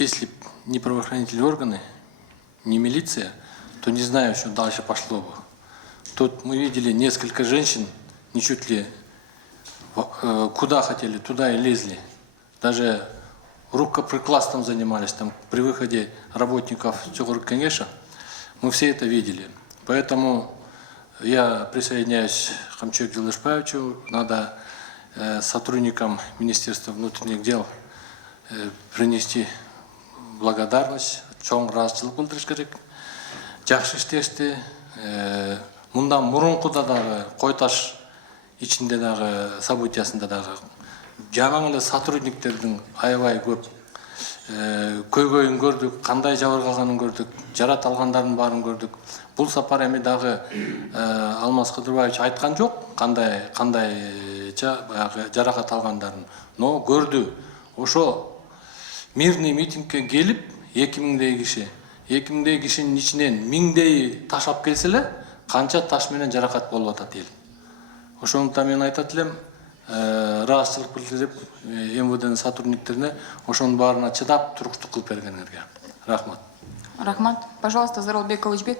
если не правоохранительные органы, не милиция, то не знаю, что дальше пошло бы. Тут мы видели несколько женщин, не чуть ли куда хотели, туда и лезли. Даже рукоприкладством занимались там при выходе работников Цюгур-Кенеша. Мы все это видели. Поэтому я присоединяюсь к Хамчек Дилышпаевичу. Надо сотрудникам Министерства внутренних дел принести благодарность. Чоң разычылык билдириш керек. Жакшы иштешти. Мындан мурункуда дагы кой таш ичинде дагы событиясында дагы жаңы эле сотрудниктердин аябай көп көйгөйүн көрдүк, кандай жабыркаганын көрдүк, жарат алгандардын баарын көрдүк. Бул сапар эми дагы Алмаз Кыдырбаевич айткан жок, кандайча баягы жаракат алгандарын. Но көрдү. Ошо мирный митингке келип 2000дей киши, 2000дей кишинин ичинен 1000дей таш алып келсе эле, канча таш менен жаракат болуп атат эл. Ошондуктан мен айтат элем, ыраазычылык билдирип МВДнын сотрудниктерине ошонун баарына чыдап туруктук кылып бергениңерге. Рахмат. Рахмат. Пожалуйста, Зарылбек Кылычбек.